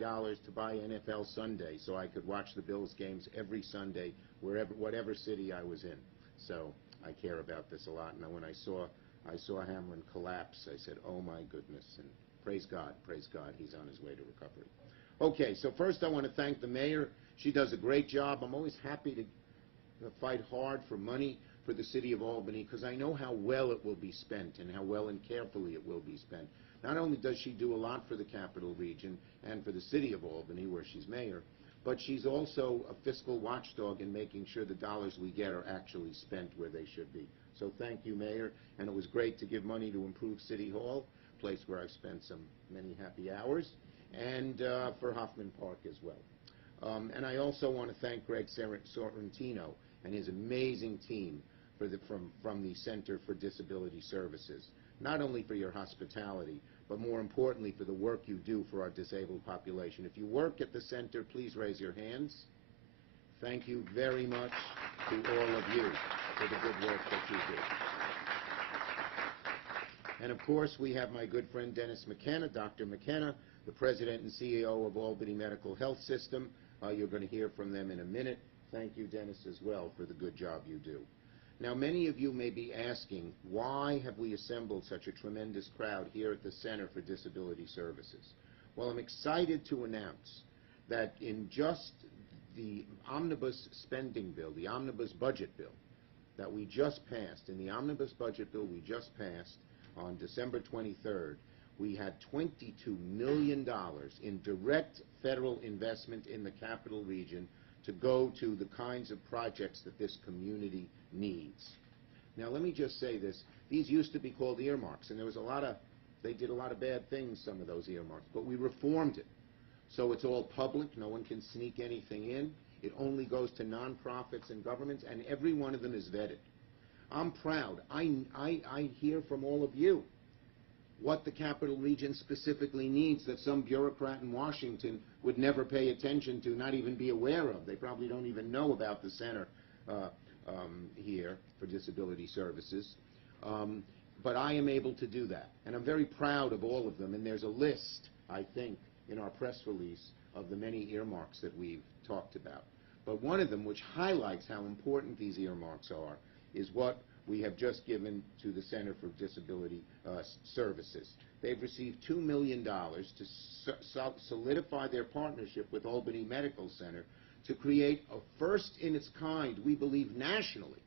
$50 to buy NFL Sunday so I could watch the Bills games every Sunday, whatever city I was in. So I care about this a lot. And when I saw Hamlin collapse, I said, oh my goodness, and praise God, he's on his way to recovery. Okay, so first I want to thank the mayor. She does a great job. I'm always happy to fight hard for money for the city of Albany because I know how well it will be spent and how well and carefully it will be spent. Not only does she do a lot for the capital region and for the city of Albany, where she's mayor, but she's also a fiscal watchdog in making sure the dollars we get are actually spent where they should be. So thank you, Mayor. And it was great to give money to improve City Hall, a place where I've spent many happy hours, and for Hoffman Park as well. And I also want to thank Greg Sorrentino and his amazing team from the Center for Disability Services, not only for your hospitality, but more importantly for the work you do for our disabled population. If you work at the center, please raise your hands. Thank you very much to all of you for the good work that you do. And of course, we have my good friend Dennis McKenna, Dr. McKenna, the President and CEO of Albany Medical Health System. You're going to hear from them in a minute. Thank you, Dennis, as well, for the good job you do. Now, many of you may be asking, why have we assembled such a tremendous crowd here at the Center for Disability Services? Well, I'm excited to announce that in just the omnibus spending bill, the omnibus budget bill that we just passed, in the omnibus budget bill we just passed on December 23rd, we had $22 million in direct federal investment in the capital region to go to the kinds of projects that this community needs. Now, let me just say this. These used to be called earmarks, and they did a lot of bad things, some of those earmarks, but we reformed it. So it's all public. No one can sneak anything in. It only goes to nonprofits and governments, and every one of them is vetted. I'm proud. I hear from all of you what the capital region specifically needs that some bureaucrat in Washington would never pay attention to, not even be aware of. They probably don't even know about the center here for disability services. But I am able to do that, and I'm very proud of all of them. And there's a list, I think, in our press release of the many earmarks that we've talked about. But one of them, which highlights how important these earmarks are, is what we have just given to the Center for Disability Services. They've received $2 million to solidify their partnership with Albany Medical Center to create a first-in-its-kind, we believe nationally,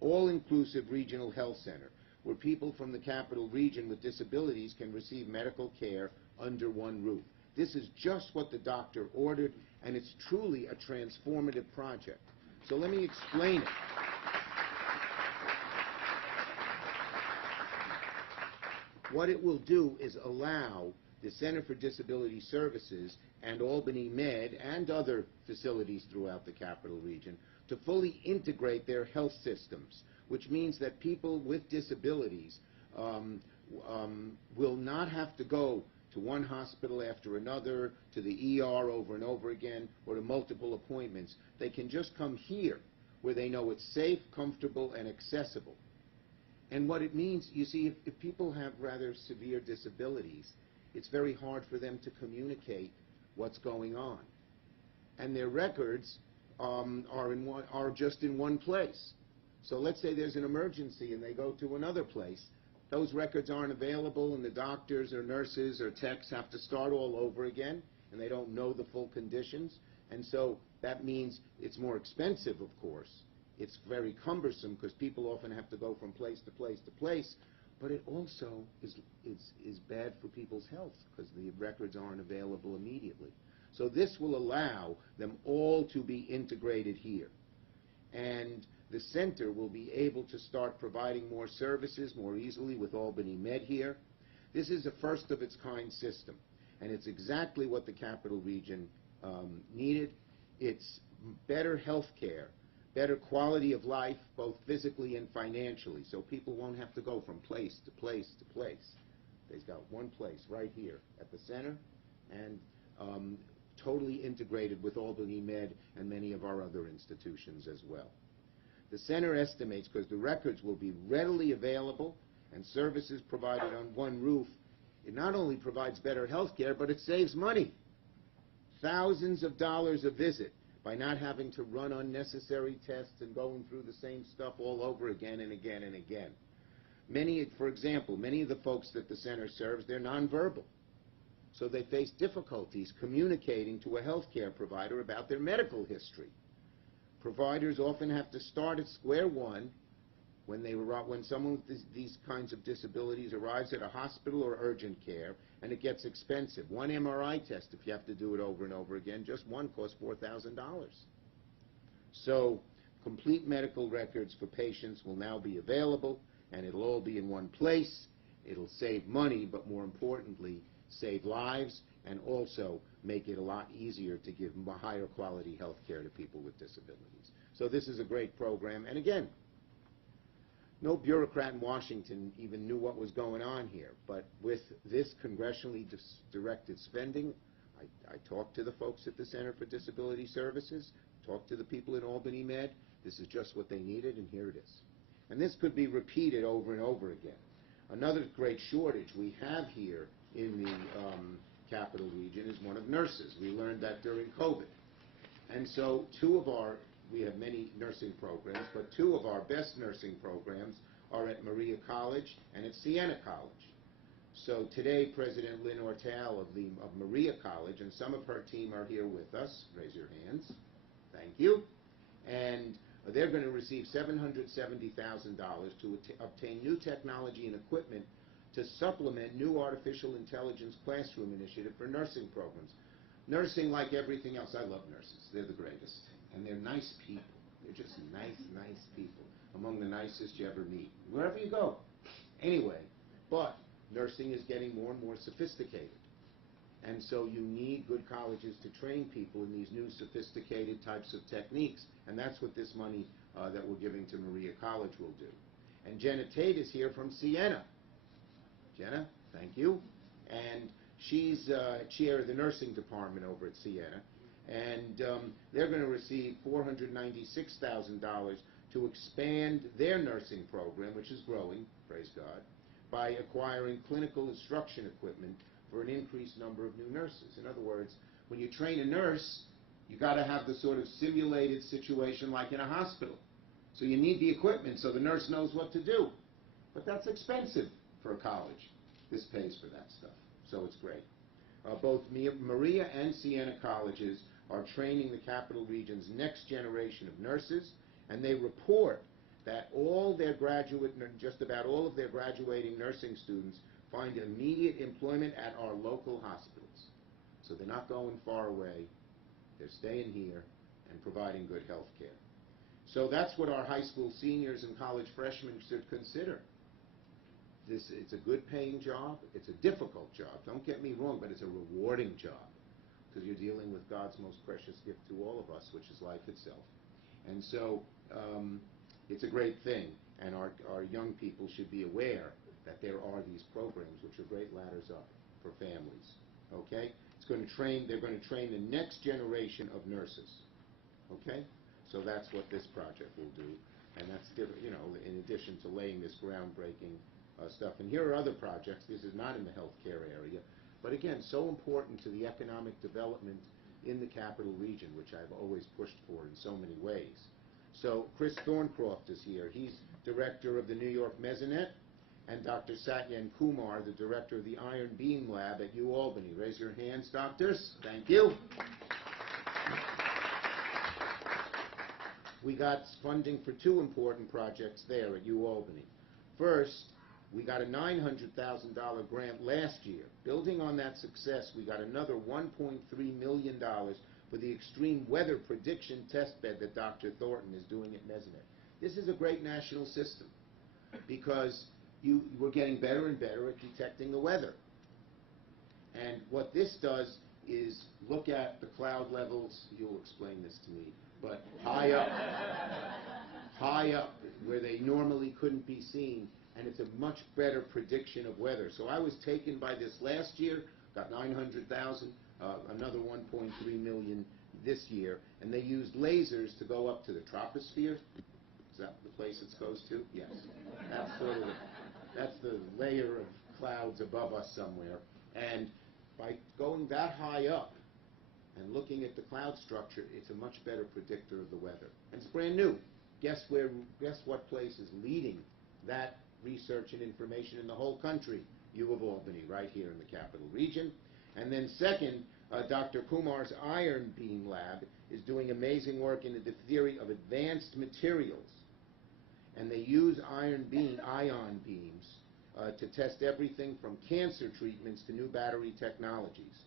all-inclusive regional health center where people from the capital region with disabilities can receive medical care under one roof. This is just what the doctor ordered, and it's truly a transformative project. So let me explain it. What it will do is allow the Center for Disability Services and Albany Med and other facilities throughout the capital region to fully integrate their health systems, which means that people with disabilities will not have to go to one hospital after another, to the ER over and over again, or to multiple appointments. They can just come here where they know it's safe, comfortable, and accessible. And what it means, you see, if people have rather severe disabilities, it's very hard for them to communicate what's going on. And their records are just in one place. So let's say there's an emergency and they go to another place. Those records aren't available, and the doctors or nurses or techs have to start all over again, and they don't know the full conditions. And so that means it's more expensive, of course. It's very cumbersome because people often have to go from place to place to place, but it also is bad for people's health because the records aren't available immediately. So this will allow them all to be integrated here. And the center will be able to start providing more services more easily with Albany Med here. This is a first-of-its-kind system, and it's exactly what the capital region needed. It's better health care, better quality of life, both physically and financially, so people won't have to go from place to place to place. They've got one place right here at the center, and totally integrated with Albany Med and many of our other institutions as well. The center estimates, because the records will be readily available and services provided on one roof, it not only provides better health care, but it saves money. thousands of dollars a visit by not having to run unnecessary tests and going through the same stuff all over again and again and again. For example, many of the folks that the center serves, they're nonverbal. So they face difficulties communicating to a healthcare provider about their medical history. Providers often have to start at square one when someone with these kinds of disabilities arrives at a hospital or urgent care, and it gets expensive. One MRI test, if you have to do it over and over again, just one costs $4,000. So complete medical records for patients will now be available, and it'll all be in one place. It'll save money, but more importantly, save lives, and also make it a lot easier to give higher quality health care to people with disabilities. So this is a great program, and again, no bureaucrat in Washington even knew what was going on here, but with this congressionally directed spending, I talked to the folks at the Center for Disability Services, talked to the people in Albany Med. This is just what they needed, and here it is. And this could be repeated over and over again. Another great shortage we have here in the capital region is one of nurses. We learned that during COVID. And so we have many nursing programs, but two of our best nursing programs are at Maria College and at Siena College. So today, President Lynn Ortal of Maria College and some of her team are here with us. Raise your hands. Thank you. And they're going to receive $770,000 to obtain new technology and equipment to supplement new artificial intelligence classroom initiative for nursing programs. Nursing, like everything else, I love nurses. They're the greatest. And they're nice people. They're just nice people. Among the nicest you ever meet, wherever you go. Anyway, but nursing is getting more and more sophisticated. And so you need good colleges to train people in these new sophisticated types of techniques. And that's what this money that we're giving to Maria College will do. And Jenna Tate is here from Siena. Jenna, thank you. And she's chair of the nursing department over at Siena. And they're going to receive $496,000 to expand their nursing program, which is growing, praise God, by acquiring clinical instruction equipment for an increased number of new nurses. In other words, when you train a nurse, you got to have the sort of simulated situation like in a hospital. So you need the equipment so the nurse knows what to do. But that's expensive for a college. This pays for that stuff, so it's great. Both Maria and Siena colleges are training the capital region's next generation of nurses, and they report that just about all of their graduating nursing students find immediate employment at our local hospitals. So they're not going far away. They're staying here and providing good health care. So that's what our high school seniors and college freshmen should consider. It's a good paying job. It's a difficult job. Don't get me wrong, but it's a rewarding job because you're dealing with God's most precious gift to all of us, which is life itself. And so it's a great thing, and our young people should be aware that there are these programs which are great ladders up for families. Okay? They're going to train the next generation of nurses. Okay? So that's what this project will do, and that's, in addition to laying this groundbreaking stuff. And here are other projects. This is not in the healthcare area, but again, so important to the economic development in the capital region, which I've always pushed for in so many ways. So Chris Thorncroft is here. He's director of the New York Mesonet, and Dr. Satyen Kumar, the director of the Iron Beam Lab at UAlbany. Raise your hands, doctors. Thank you. We got funding for two important projects there at UAlbany. First, we got a $900,000 grant last year. Building on that success, we got another $1.3 million for the extreme weather prediction test bed that Dr. Thornton is doing at Mesonet. This is a great national system because we're getting better and better at detecting the weather. And what this does is look at the cloud levels. You'll explain this to me, but high up where they normally couldn't be seen, and it's a much better prediction of weather. So I was taken by this last year, got $900,000, another $1.3 million this year, and they used lasers to go up to the troposphere. Is that the place it goes to? Yes. That's the layer of clouds above us somewhere. And by going that high up, And looking at the cloud structure, it's a much better predictor of the weather. And it's brand new. Guess what place is leading that research and information in the whole country? U of Albany, right here in the capital region. And then second, Dr. Kumar's Iron Beam Lab is doing amazing work into the theory of advanced materials. And they use ion beams to test everything from cancer treatments to new battery technologies.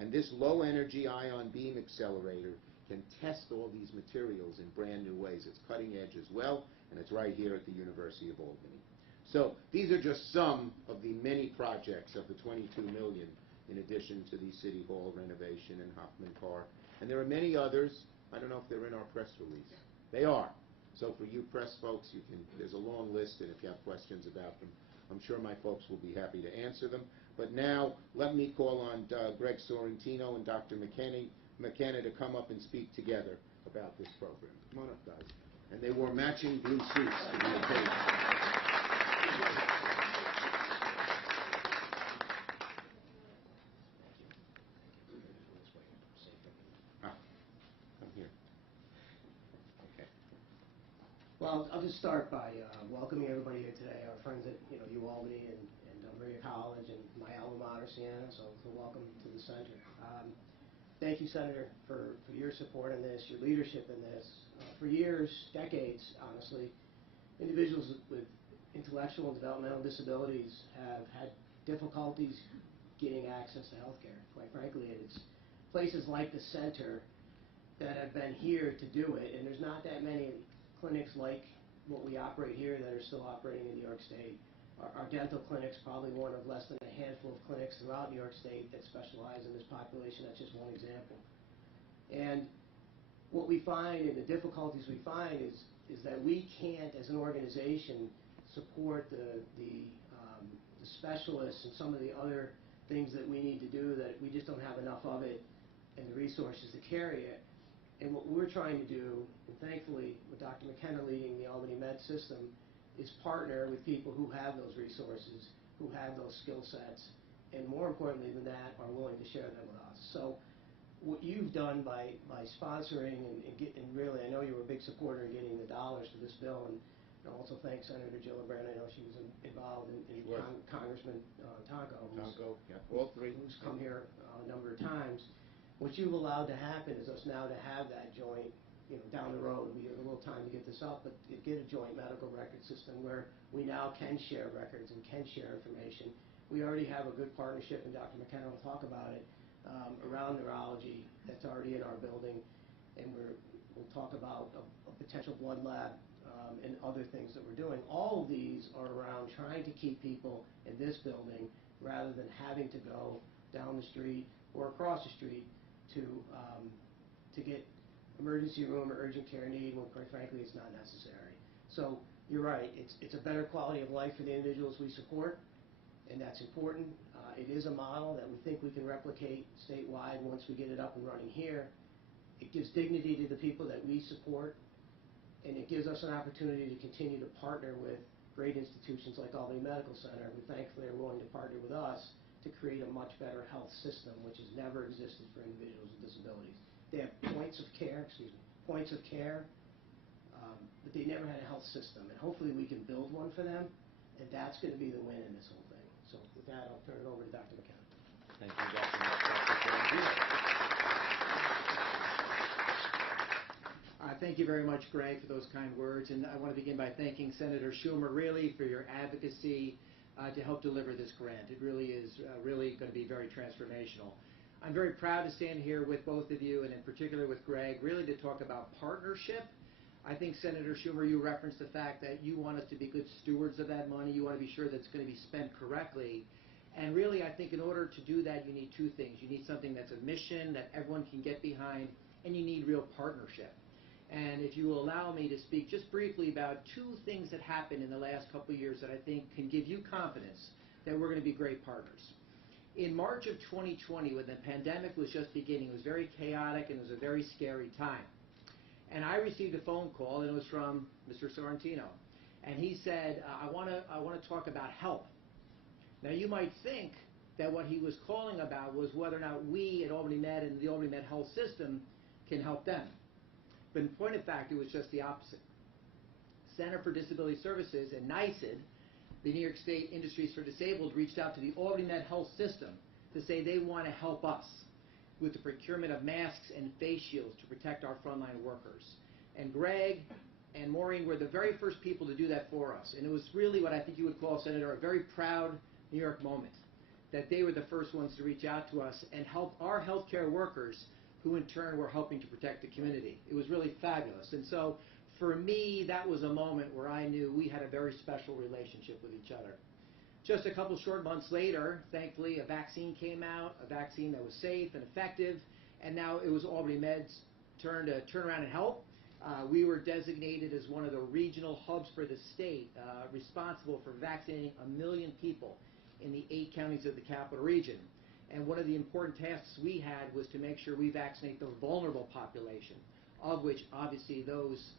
And this low-energy ion beam accelerator can test all these materials in brand new ways. It's cutting edge as well, and it's right here at the University of Albany. So these are just some of the many projects of the $22 million, in addition to the City Hall renovation and Hoffman Park. And there are many others. I don't know if they're in our press release. They are. So for you press folks, there's a long list, and if you have questions about them, I'm sure my folks will be happy to answer them. But now, let me call on Greg Sorrentino and Dr. McKenna to come up and speak together about this program. Come on up, guys. And they wore matching blue suits to the occasion. Come here. Okay. Well, I'll just start by welcoming everybody here today, our friends at U Albany and Maria College and my alma mater, Siena, so welcome to the center. Thank you, Senator, for your support in this, your leadership in this. For years, decades, honestly, individuals with intellectual and developmental disabilities have had difficulties getting access to health care. Quite frankly, it's places like the center that have been here to do it, and there's not that many clinics like what we operate here that are still operating in New York State. Our dental clinic's probably one of less than a handful of clinics throughout New York State that specialize in this population. That's just one example. And what we find, and the difficulties we find, is that we can't, as an organization, support the specialists and some of the other things that we need to do, that we just don't have enough of it and the resources to carry it. And what we're trying to do, and thankfully with Dr. McKenna leading the Albany Med System, is partner with people who have those resources, who have those skill sets, and more importantly than that, are willing to share them with us. So what you've done by sponsoring and really, I know you were a big supporter in getting the dollars for this bill, and I also thank Senator Gillibrand. I know she was involved in Congressman Tonko, yeah, all three, who's come here a number of times. What you've allowed to happen is us now to have that joint, down the road. We have a little time to get this up, but to get a joint medical record system where we now can share records and can share information. We already have a good partnership, and Dr. McKenna will talk about it, around neurology that's already in our building, and we'll talk about a potential blood lab and other things that we're doing. All of these are around trying to keep people in this building rather than having to go down the street or across the street to get emergency room or urgent care need when, quite frankly, it's not necessary. So you're right. It's a better quality of life for the individuals we support, and that's important. It is a model that we think we can replicate statewide once we get it up and running here. It gives dignity to the people that we support, and it gives us an opportunity to continue to partner with great institutions like Albany Medical Center, who thankfully are willing to partner with us to create a much better health system, which has never existed for individuals with disabilities. They have points of care, but they never had a health system, and hopefully we can build one for them, and that's going to be the win in this whole thing. So with that, I'll turn it over to Dr. McKenna. Thank you, Dr. Sorrentino. Thank you very much, Greg, for those kind words, and I want to begin by thanking Senator Schumer really for your advocacy to help deliver this grant. It really is really going to be very transformational. I'm very proud to stand here with both of you, and in particular with Greg, really to talk about partnership. I think, Senator Schumer, you referenced the fact that you want us to be good stewards of that money. You want to be sure that it's going to be spent correctly. And really, I think in order to do that, you need two things. You need something that's a mission that everyone can get behind, and you need real partnership. And if you will allow me to speak just briefly about two things that happened in the last couple of years that I think can give you confidence that we're going to be great partners. In March of 2020, when the pandemic was just beginning, it was very chaotic and it was a very scary time. And I received a phone call, and it was from Mr. Sorrentino. And he said, I want to talk about help. Now, you might think that what he was calling about was whether or not we at Albany Med and the Albany Med Health System can help them. But in point of fact, it was just the opposite. Center for Disability Services and NYSID, the New York State Industries for Disabled, reached out to the Albany Med Health System to say they want to help us with the procurement of masks and face shields to protect our frontline workers. And Greg and Maureen were the very first people to do that for us. And it was really what I think you would call, Senator, a very proud New York moment, that they were the first ones to reach out to us and help our healthcare workers, who in turn were helping to protect the community. It was really fabulous. And so for me, that was a moment where I knew we had a very special relationship with each other. Just a couple short months later, thankfully, a vaccine came out, a vaccine that was safe and effective, and now it was Albany Med's turn to turn around and help. We were designated as one of the regional hubs for the state, responsible for vaccinating 1 million people in the 8 counties of the capital region. And one of the important tasks we had was to make sure we vaccinate the vulnerable population, of which obviously those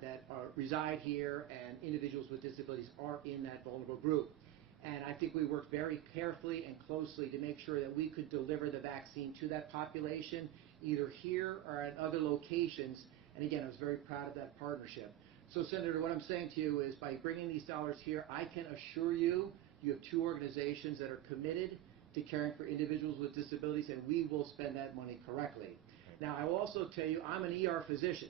that reside here and individuals with disabilities are in that vulnerable group. And I think we worked very carefully and closely to make sure that we could deliver the vaccine to that population, either here or at other locations. And again, I was very proud of that partnership. So, Senator, what I'm saying to you is by bringing these dollars here, I can assure you, you have 2 organizations that are committed to caring for individuals with disabilities, and we will spend that money correctly. Now, I will also tell you, I'm an ER physician.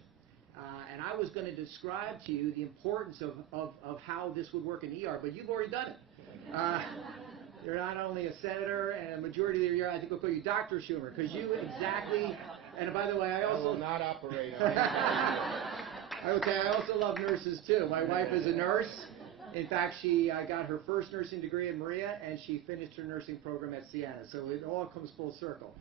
And I was going to describe to you the importance of how this would work in ER, but you've already done it. You're not only a senator and a majority leader, I think we'll call you Dr. Schumer, because you exactly, and by the way, I also... I will not operate on it. Okay, I also love nurses, too. My wife is a nurse. In fact, she got her first nursing degree in Maria, and she finished her nursing program at Siena, so it all comes full circle.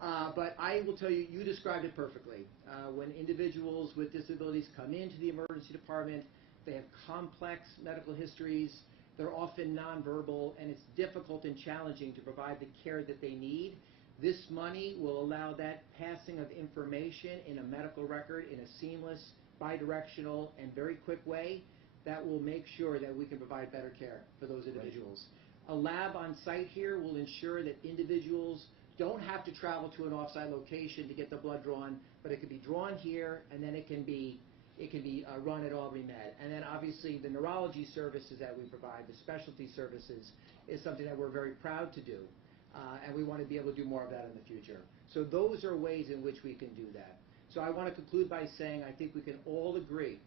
But I will tell you, you described it perfectly. When individuals with disabilities come into the emergency department, they have complex medical histories, they're often nonverbal, and it's difficult and challenging to provide the care that they need. This money will allow that passing of information in a medical record in a seamless, bidirectional, and very quick way that will make sure that we can provide better care for those individuals. Right. A lab on site here will ensure that individuals don't have to travel to an off-site location to get the blood drawn, but it can be drawn here, and then it can be run at Albany Med. And then obviously the neurology services that we provide, the specialty services, is something that we're very proud to do. And we want to be able to do more of that in the future. So those are ways in which we can do that. So I want to conclude by saying I think we can all agree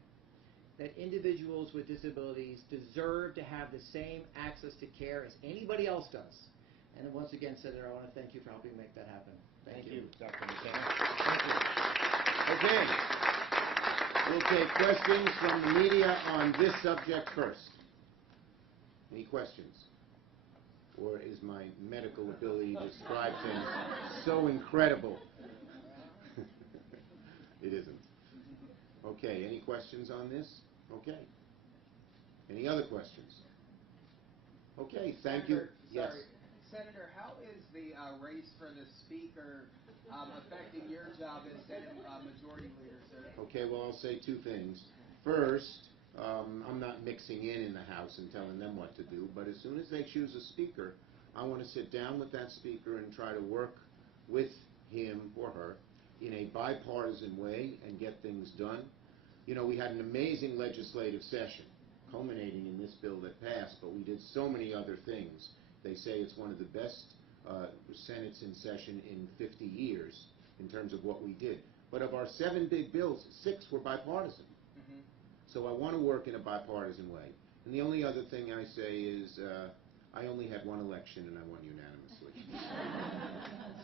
that individuals with disabilities deserve to have the same access to care as anybody else does. And then once again, Senator, I want to thank you for helping make that happen. Thank you, Dr. McKenna. Thank you. Okay. We'll take questions from the media on this subject first. Any questions? Or is my medical ability to describe things so incredible? It isn't. Okay, any questions on this? Okay. Any other questions? Okay, thank you. Yes. Senator, how is the race for the speaker affecting your job as Senate Majority Leader, sir? Okay, well, I'll say 2 things. First, I'm not mixing in the House and telling them what to do, but as soon as they choose a speaker, I want to sit down with that speaker and try to work with him or her in a bipartisan way and get things done. You know, we had an amazing legislative session culminating in this bill that passed, but we did so many other things. They say it's one of the best Senates in session in 50 years in terms of what we did. But of our 7 big bills, 6 were bipartisan. Mm-hmm. So I want to work in a bipartisan way. And the only other thing I say is I only had 1 election and I won unanimously.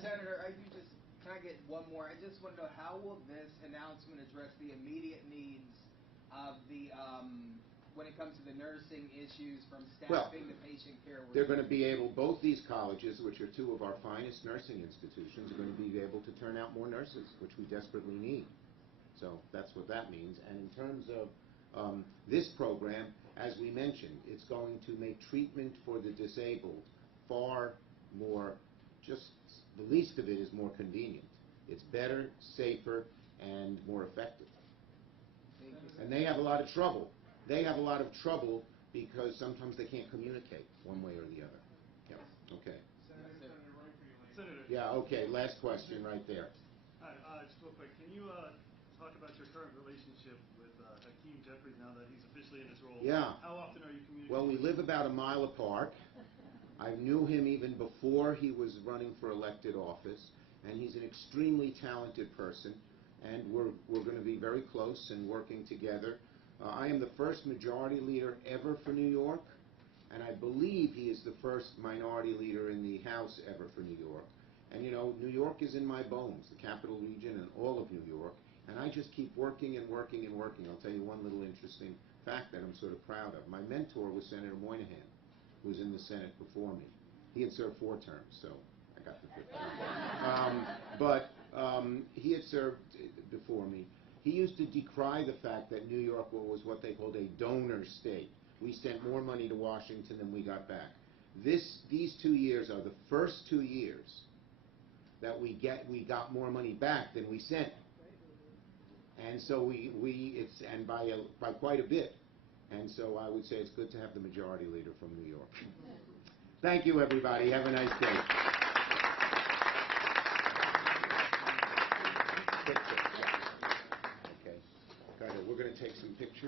Senator, can I get one more? I just want to know, how will this announcement address the immediate needs of the when it comes to the nursing issues, from staffing to patient care? They're going to be able, both these colleges, which are 2 of our finest nursing institutions, are going to be able to turn out more nurses, which we desperately need. So that's what that means. And in terms of this program, as we mentioned, it's going to make treatment for the disabled far more, just the least of it is more convenient. It's better, safer, and more effective. And they have a lot of trouble. They have a lot of trouble because sometimes they can't communicate one way or the other. Yeah. Okay. Senator, Senator. Yeah, okay, last question right there. Hi, just real quick, can you talk about your current relationship with Hakeem Jeffries now that he's officially in his role? Yeah. How often are you communicating? Well, we live about a mile apart. I knew him even before he was running for elected office, and he's an extremely talented person, and we're going to be very close and working together. I am the first majority leader ever for New York, and I believe he is the first minority leader in the House ever for New York. And you know, New York is in my bones, the capital region and all of New York, and I just keep working and working and working. I'll tell you one little interesting fact that I'm sort of proud of. My mentor was Senator Moynihan, who was in the Senate before me. He had served 4 terms, so I got the 5th term. He had served before me. He used to decry the fact that New York was what they called a donor state. We sent more money to Washington than we got back. These 2 years are the first 2 years that we got more money back than we sent. And so it's by quite a bit. And so I would say it's good to have the majority leader from New York. Thank you, everybody. Have a nice day. Okay. We're going to take some pictures.